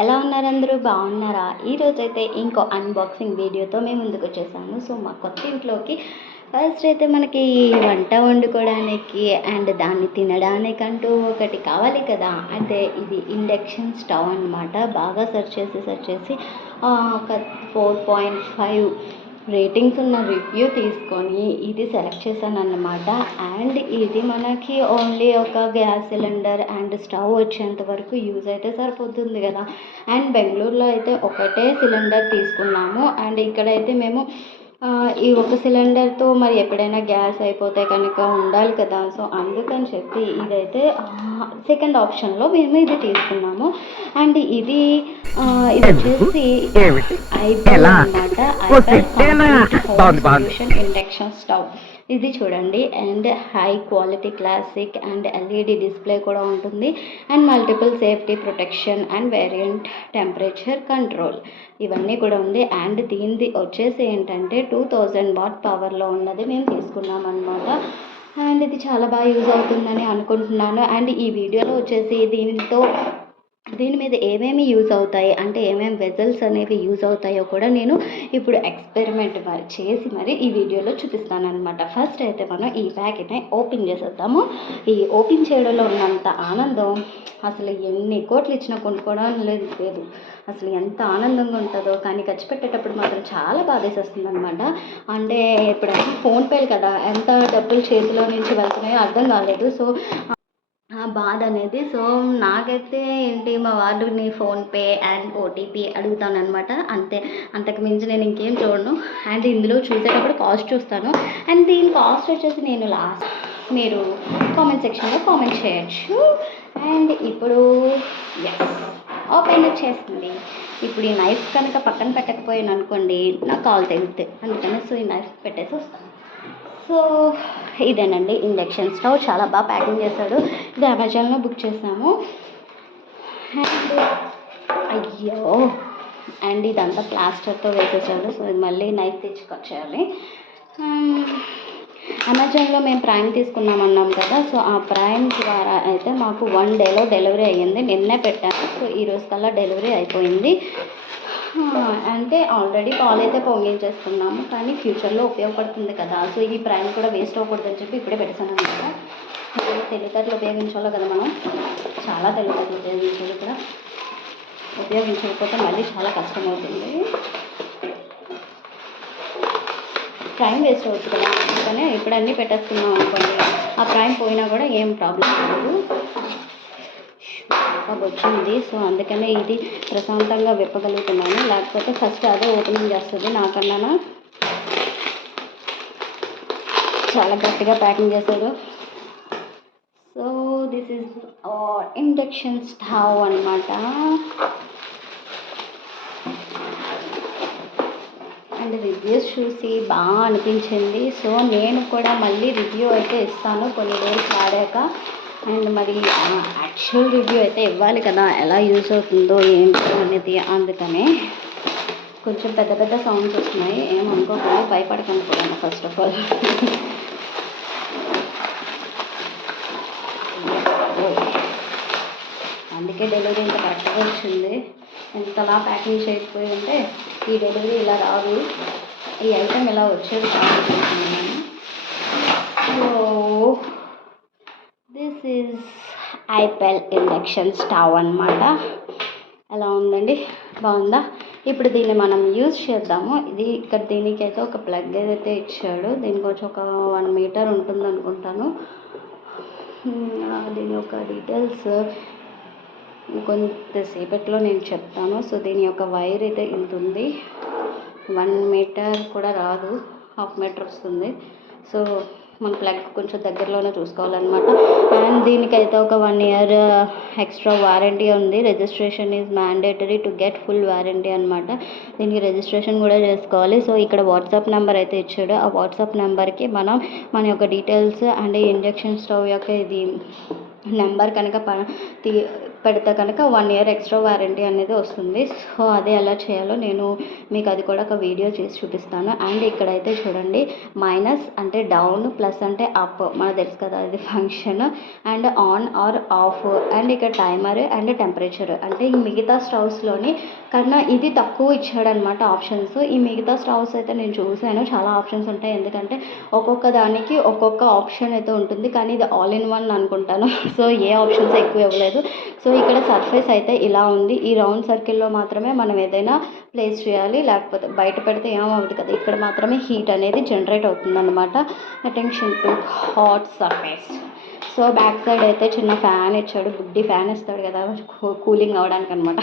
ఎలా ఉన్నారు అందరూ బాగున్నారా? ఈరోజైతే ఇంకో అన్బాక్సింగ్ వీడియోతో మేము ముందుకు వచ్చేసాము. సో మా కొత్త ఇంట్లోకి ఫస్ట్ అయితే మనకి వంట వండుకోవడానికి అండ్ దాన్ని తినడానికంటూ ఒకటి కావాలి కదా. అంటే ఇది ఇండక్షన్ స్టవ్ అనమాట. బాగా సెర్చ్ చేసి ఒక 4.5 రేటింగ్స్ ఉన్న రివ్యూ తీసుకొని ఇది సెలెక్ట్ చేశాను అన్నమాట. అండ్ ఇది మనకి ఓన్లీ ఒక గ్యాస్ సిలిండర్ అండ్ స్టవ్ వచ్చేంత వరకు యూజ్ అయితే సరిపోతుంది కదా. అండ్ బెంగళూరులో అయితే ఒకటే సిలిండర్ తీసుకున్నాము. అండ్ ఇక్కడైతే మేము ఈ ఒక సిలిండర్తో మరి ఎప్పుడైనా గ్యాస్ అయిపోతే కనుక ఉండాలి కదా. సో అందుకని చెప్పి ఇదైతే సెకండ్ ఆప్షన్లో మేము ఇది తీసుకున్నాము. అండ్ ఇది వచ్చేసి ఐబెల్ అనమాట. సొల్యూషన్ ఇండక్షన్ స్టవ్ ఇది చూడండి. And high quality classic and LED display కూడా ఉంటుంది. And multiple safety protection and variant temperature control ఇవన్నీ కూడా ఉంది. అండ్ దీనిది వచ్చేసి ఏంటంటే 2000 వాట్ పవర్లో ఉన్నది మేము తీసుకున్నాం అనమాట. అండ్ ఇది చాలా బాగా యూజ్ అవుతుందని అనుకుంటున్నాను. అండ్ ఈ వీడియోలో వచ్చేసి దీని మీద ఏమేమి యూజ్ అవుతాయి అంటే ఏమేమి వెజల్స్ అనేవి యూజ్ అవుతాయో కూడా నేను ఇప్పుడు ఎక్స్పెరిమెంట్ చేసి మరి ఈ వీడియోలో చూపిస్తాను అనమాట. ఫస్ట్ అయితే మనం ఈ ప్యాకెట్ని ఓపెన్ చేసేద్దాము. ఈ ఓపెన్ చేయడంలో ఉన్నంత ఆనందం అసలు ఎన్ని కోట్లు ఇచ్చినా కొనుక్కోవడం లేదు. అసలు ఎంత ఆనందంగా ఉంటుందో, కానీ ఖర్చు పెట్టేటప్పుడు మాత్రం చాలా బాధేసేస్తుంది అనమాట. అంటే ఎప్పుడైనా ఫోన్పేలు కదా, ఎంత డబ్బులు చేతిలో నుంచి వెళ్తున్నాయో అర్థం కాలేదు. సో బాధ అనేది. సో నాకైతే ఏంటి, మా వాడిని ఫోన్పే అండ్ ఓటీపీ అడుగుతానమాట. అంతకు మించి నేను ఇంకేం చూడను. అండ్ ఇందులో చూసేటప్పుడు కాస్ట్ చూస్తాను. అండ్ దీని కాస్ట్ వచ్చేసి నేను మీరు కామెంట్ సెక్షన్లో కామెంట్ చేయొచ్చు. అండ్ ఇప్పుడు ఓపెన్ వచ్చేసింది. ఇప్పుడు ఈ నైఫ్ కనుక పక్కన పెట్టకపోయాను అనుకోండి, నాకు కాల్ తెగుతుంది. అందుకని సో ఈ నైఫ్ పెట్టేసి వస్తాను. సో ఇదేనండి ఇండక్షన్ స్టవ్. చాలా బాగా ప్యాకింగ్ చేశాడు. ఇది అమెజాన్లో బుక్ చేసాము. అండ్ ఇదంతా ప్లాస్టర్తో వేసేసాడు. సో ఇది మళ్ళీ నైఫ్ తెచ్చుకొచ్చేయాలి. అమెజాన్లో మేము ప్రైమ్ తీసుకున్నామన్నాం కదా. సో ఆ ప్రైమ్ ద్వారా అయితే మాకు 1 డేలో డెలివరీ అయ్యింది. నిన్నే పెట్టాను. సో ఈరోజు కల్లా డెలివరీ అయిపోయింది. అంటే ఆల్రెడీ పాలు అయితే పొంగించేస్తున్నాము, కానీ ఫ్యూచర్లో ఉపయోగపడుతుంది కదా. సో ఈ ప్రైమ్ కూడా వేస్ట్ అవ్వకూడదని చెప్పి ఇప్పుడే పెట్టాను అనమాట. తెలివితేటలు ఉపయోగించాలో కదా మనం, చాలా తెలివితేటలు ఉపయోగించాలి. ఇక్కడ ఉపయోగించకపోతే మళ్ళీ చాలా కష్టం అవుతుంది. ప్రైమ్ వేస్ట్ అవుతుంది కదా, అందుకనే ఇప్పుడు అన్నీ పెట్టేస్తున్నాం అనుకోండి. ఆ ప్రైమ్ పోయినా కూడా ఏం ప్రాబ్లం లేదు. వచ్చింది. సో అందుకనే ఇది ప్రశాంతంగా విప్పగలుగుతున్నాను. లేకపోతే ఫస్ట్ అదే ఓపెనింగ్ చేస్తుంది నాకన్నా. చాలా గట్టిగా ప్యాకింగ్ చేశారు. So this is induction stove అనమాట. అండ్ రివ్యూస్ చూసి బాగా అనిపించింది. సో నేను కూడా మళ్ళీ రివ్యూ అయితే ఇస్తాను కొన్ని డేస్ వాడాక. అండ్ మరి యాక్చువల్ రివ్యూ అయితే ఇవ్వాలి కదా, ఎలా యూజ్ అవుతుందో ఏంటో అనేది. అందుకనే కొంచెం పెద్ద సౌండ్స్ వస్తున్నాయి, ఏమనుకోకుండా భయపడకండి కూడా. ఫస్ట్ ఆఫ్ ఆల్ అందుకే డెలివరీ ఇంత కరెక్ట్గా వచ్చింది. ఎంతలా ప్యాకింగ్ చేయకపోయి ఉంటే ఈ డెలివరీ ఇలా రాదు, ఈ ఐటెం ఇలా వచ్చేది కాదు. So this is iBell induction stove అనమాట. ఎలా ఉందండి, బాగుందా? ఇప్పుడు దీన్ని మనం యూజ్ చేద్దాము. దీనికైతే ఒక ప్లగ్ ఏదైతే ఇచ్చాడో దీనికి వచ్చి ఒక 1 మీటర్ ఉంటుంది అనుకుంటాను. దీని యొక్క డీటెయిల్స్ కొంతసేపట్లో నేను చెప్తాను. సో దీని యొక్క వైర్ అయితే ఇంత ఉంది. 1 మీటర్ కూడా రాదు, 1/2 మీటర్ వస్తుంది. సో మన ప్లగ్ కొంచెం దగ్గరలోనే చూసుకోవాలన్నమాట. అండ్ దీనికైతే ఒక 1 ఇయర్ ఎక్స్ట్రా వారంటీ ఉంది. Registration is mandatory to get full warranty అనమాట. దీనికి రిజిస్ట్రేషన్ కూడా చేసుకోవాలి. సో ఇక్కడ వాట్సాప్ నెంబర్ అయితే ఇచ్చాడు. ఆ వాట్సాప్ నెంబర్కి మనం మన యొక్క డీటెయిల్స్ అండ్ ఇండక్షన్ స్టవ్ యొక్క ఇది నెంబర్ కనుక పెడితే కనుక 1 ఇయర్ ఎక్స్ట్రా వారంటీ అనేది వస్తుంది. సో అది ఎలా చేయాలో నేను మీకు అది కూడా ఒక వీడియో చేసి చూపిస్తాను. అండ్ ఇక్కడైతే చూడండి, మైనస్ అంటే డౌన్, ప్లస్ అంటే అప్, మనకు తెలుసు కదా అది function. And on or off, and ఇక్కడ టైమర్ అండ్ టెంపరేచర్. అంటే ఈ మిగతా స్టవ్స్లోని కన్నా ఇది తక్కువ ఇచ్చాడనమాట ఆప్షన్స్. ఈ మిగతా స్టవ్స్ అయితే నేను చూశాను, చాలా ఆప్షన్స్ ఉంటాయి. ఎందుకంటే ఒక్కొక్క దానికి ఒక్కొక్క ఆప్షన్ అయితే ఉంటుంది, కానీ ఇది ఆల్ ఇన్ వన్ అనుకుంటాను. సో ఏ ఆప్షన్స్ ఎక్కువ ఇవ్వలేదు. సో ఇక్కడ సర్ఫేస్ అయితే ఇలా ఉంది. ఈ రౌండ్ సర్కిల్లో మాత్రమే మనం ఏదైనా ప్లేస్ చేయాలి, లేకపోతే బయట పెడితే ఏమవుతుంది కదా, ఇక్కడ మాత్రమే హీట్ అనేది జనరేట్ అవుతుందన్నమాట. Attention to hot surface. So back side అయితే చిన్న ఫ్యాన్ ఇచ్చాడు, బుడ్డి ఫ్యాన్ ఇస్తాడు కదా కూలింగ్ అవ్వడానికి అనమాట.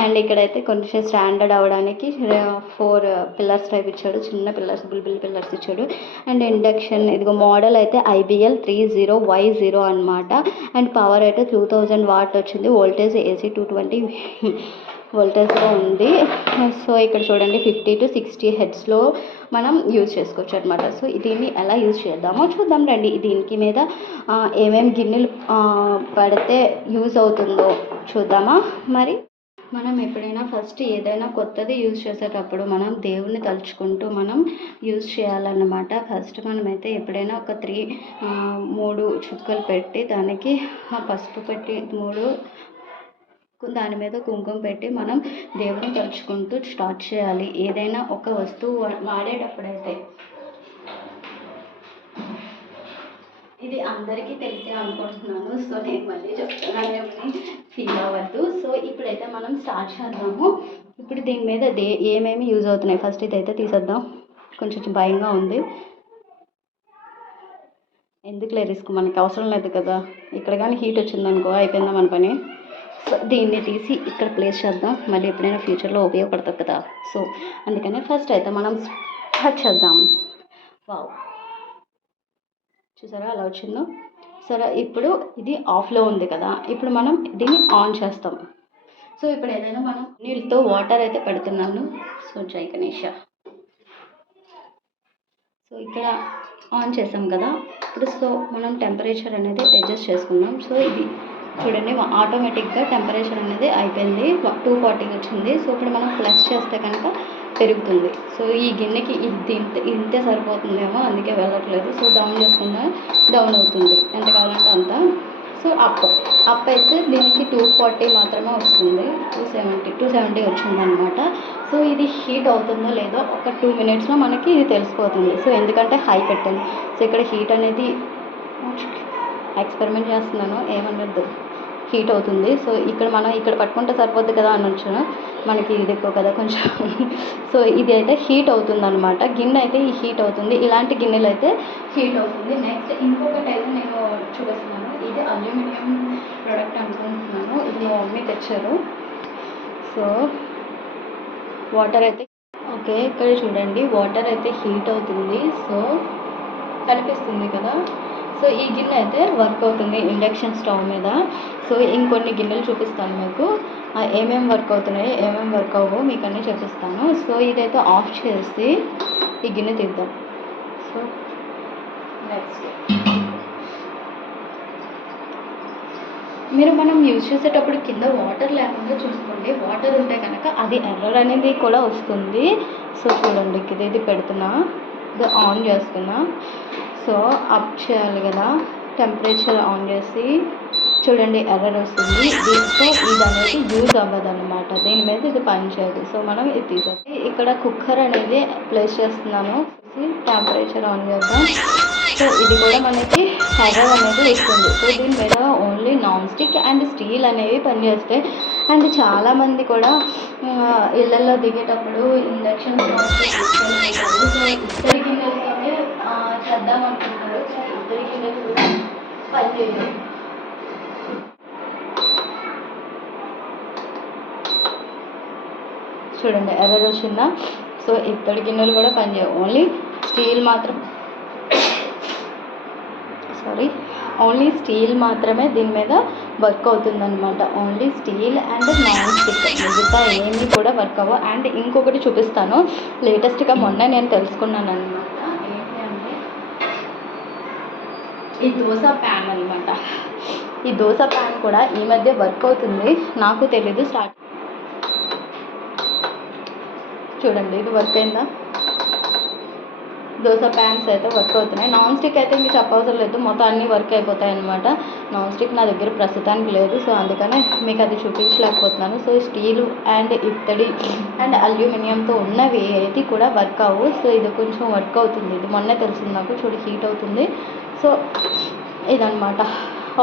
అండ్ ఇక్కడైతే కొంచెం స్టాండర్డ్ అవ్వడానికి 4 పిల్లర్స్ టైప్ ఇచ్చాడు, చిన్న పిల్లర్స్, బుల్బుల్ పిల్లర్స్ ఇచ్చాడు. అండ్ ఇండక్షన్, ఇదిగో మోడల్ అయితే IBL 30Y0 అనమాట. అండ్ పవర్ అయితే 2000 వాట్ వచ్చింది. వోల్టేజ్ AC 220 వోల్టేజ్లో ఉంది. సో ఇక్కడ చూడండి 50 to 60 హెర్ట్జ్లో మనం యూజ్ చేసుకోవచ్చు అనమాట. సో దీన్ని ఎలా యూజ్ చేద్దామో చూద్దాం రండి. దీనికి మీద ఏమేమి గిన్నెలు పడితే యూజ్ అవుతుందో చూద్దామా. మరి మనం ఎప్పుడైనా ఫస్ట్ ఏదైనా కొత్తది యూజ్ చేసేటప్పుడు మనం దేవుణ్ణి తలుచుకుంటూ మనం యూజ్ చేయాలన్నమాట. ఫస్ట్ మనమైతే ఎప్పుడైనా ఒక 3 చుక్కలు పెట్టి దానికి పసుపు పెట్టి 3 దాని మీద కుంకుమ పెట్టి మనం దేవుని తలుచుకుంటూ స్టార్ట్ చేయాలి ఏదైనా ఒక వస్తువు వాడేటప్పుడైతే. ఇది అందరికీ తెలిసే అనుకుంటున్నాను, సో నేను మళ్ళీ చెప్తున్నాను, ఫీల్ అవ్వద్దు. సో ఇప్పుడైతే మనం స్టార్ట్ చేద్దాము. ఇప్పుడు దీని మీద ఏమేమి యూజ్ అవుతున్నాయి ఫస్ట్ ఇదైతే తీసేద్దాం. కొంచెం భయంగా ఉంది, ఎందుకులే రిస్క్, మనకి అవసరం లేదు కదా. ఇక్కడ కానీ హీట్ వచ్చిందనుకో అయిపోయిందా మన పని. సో దీన్ని తీసి ఇక్కడ ప్లేస్ చేద్దాం, మళ్ళీ ఎప్పుడైనా ఫ్యూచర్లో ఉపయోగపడుతుంది కదా. సో అందుకనే ఫస్ట్ అయితే మనం స్టార్ట్ చేద్దాం. వావ్, చూసారా అలా వచ్చిందో. సరే ఇప్పుడు ఇది ఆఫ్లో ఉంది కదా, ఇప్పుడు మనం దీన్ని ఆన్ చేస్తాం. సో ఇప్పుడు ఏదైనా మనం నీళ్ళతో వాటర్ అయితే పెడుతున్నాను. సో జై గణేష. సో ఇక్కడ ఆన్ చేసాం కదా, ఇప్పుడు సో మనం టెంపరేచర్ అనేది అడ్జస్ట్ చేసుకుందాం. సో ఇది చూడండి ఆటోమేటిక్గా టెంపరేచర్ అనేది అయిపోయింది, 240 వచ్చింది. సో ఇప్పుడు మనం ప్లస్ చేస్తే కనుక పెరుగుతుంది. సో ఈ గిన్నెకి ఇంతే సరిపోతుందేమో, అందుకే వెళ్ళట్లేదు. సో డౌన్ చేసుకున్నా డౌన్ అవుతుంది, ఎంత కావాలంటే అంత. సో అప్ అయితే దీనికి 240 మాత్రమే వస్తుంది, 270 వచ్చిందనమాట. సో ఇది హీట్ అవుతుందో లేదో ఒక 2 మినిట్స్లో మనకి ఇది తెలిసిపోతుంది. సో ఎందుకంటే హై పెట్టాను. సో ఇక్కడ హీట్ అనేది ఎక్స్పెరిమెంట్ చేస్తున్నాను, ఏమనద్దు, హీట్ అవుతుంది. సో మనం ఇక్కడ పట్టుకుంటే సరిపోద్ది కదా అనొచ్చు, మనకి ఇది ఎక్కువ కదా కొంచెం. సో ఇది అయితే హీట్ అవుతుంది అనమాట, గిన్నె అయితే ఈ హీట్ అవుతుంది. ఇలాంటి గిన్నెలు అయితే హీట్ అవుతుంది. నెక్స్ట్ ఇంకొకటి అయితే నేను చూపిస్తున్నాను, ఇది అల్యూమినియం ప్రోడక్ట్ అనుకుంటున్నాను, ఇది మా మమ్మీ తెచ్చారు. సో వాటర్ అయితే ఓకే, ఇక్కడ చూడండి వాటర్ అయితే హీట్ అవుతుంది. సో కనిపిస్తుంది కదా. సో ఈ గిన్నె అయితే వర్క్ అవుతుంది ఇండక్షన్ స్టవ్ మీద. సో ఇంకొన్ని గిన్నెలు చూపిస్తాను మీకు, ఏమేమి వర్క్ అవుతున్నాయో ఏమేమి వర్క్ అవ్వవు మీకు అన్నీ చూపిస్తాను. సో ఇదైతే ఆఫ్ చేసి ఈ గిన్నె తీద్దాం. సో నెక్స్ట్ మనం యూజ్ చేసేటప్పుడు కింద వాటర్ లేకుండా చూసుకోండి, వాటర్ ఉంటే కనుక అది ఎర్రర్ అనేది కూడా వస్తుంది. సో చూడండి ఇది పెడుతున్నా, ఇది ఆన్ చేస్తున్నా. సో అప్ చేయాలి కదా, టెంపరేచర్ ఆన్ చేసి చూడండి ఎర్రర్ వస్తుంది. దీంతో ఇది అనేది యూజ్ అవ్వదు అనమాట, దీని మీద ఇది పనిచేయదు. సో మనం ఇది తీసేసి ఇక్కడ కుక్కర్ అనేది ప్లేస్ చేస్తున్నాను. టెంపరేచర్ ఆన్ చేద్దాం. సో ఇది కూడా మనకి ఎర్రర్ అనేది వస్తుంది. సో దీని మీద only non stick and steel అనేవి పనిచేస్తాయి. అండ్ చాలామంది కూడా ఇళ్ళల్లో దిగేటప్పుడు ఇండక్షన్ ఇత్తడి గిన్నెలతోనే చేద్దాం అనుకుంటారు, ఇత్తడి గిన్నెలు కూడా పనిచేయదు. చూడండి ఎర్రర్ వచ్చిందా. సో ఇత్తడి గిన్నెలు కూడా పనిచేయవు, ఓన్లీ స్టీల్ మాత్రం ఓన్లీ స్టీల్ మాత్రమే దీని మీద వర్క్ అవుతుందన్నమాట. Only steel and non stick, మిగతా ఏమీ కూడా వర్క్ అవ్వవు. అండ్ ఇంకొకటి చూపిస్తాను, లేటెస్ట్గా మొన్న నేను తెలుసుకున్నాను అనమాట. ఏంటి అంటే ఈ దోశ ప్యాన్ అనమాట. ఈ దోశ ప్యాన్ కూడా ఈ మధ్య వర్క్ అవుతుంది, నాకు తెలీదు. చూడండి ఇది వర్క్ అయిందా. దోశ ప్యాన్స్ అయితే వర్క్ అవుతున్నాయి. నాన్ స్టిక్ అయితే ఇంక చెప్పవసరం లేదు, మొత్తం అన్నీ వర్క్ అయిపోతాయి అనమాట. నాన్ స్టిక్ నా దగ్గర ప్రస్తుతానికి లేదు, సో అందుకనే మీకు అది చూపించలేకపోతున్నాను. సో స్టీలు అండ్ ఇత్తడి అండ్ అల్యూమినియంతో ఉన్నవి ఏది కూడా వర్క్ అవ్వు. సో ఇది కొంచెం వర్క్ అవుతుంది, ఇది మొన్నే తెలిసింది నాకు. చూడు హీట్ అవుతుంది. సో ఇదనమాట.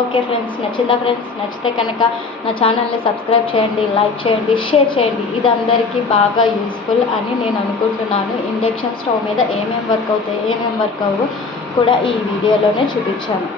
ఓకే ఫ్రెండ్స్, నచ్చిందా ఫ్రెండ్స్? నచ్చితే కనుక నా ఛానల్ని సబ్స్క్రైబ్ చేయండి, లైక్ చేయండి, షేర్ చేయండి. ఇది అందరికీ బాగా యూస్ఫుల్ అని నేను అనుకుంటున్నాను. ఇండక్షన్ స్టవ్ మీద ఏమేమి వర్క్ అవుతాయి, ఏమేమి వర్క్ అవ్వవు కూడా ఈ వీడియోలోనే చూపించాను.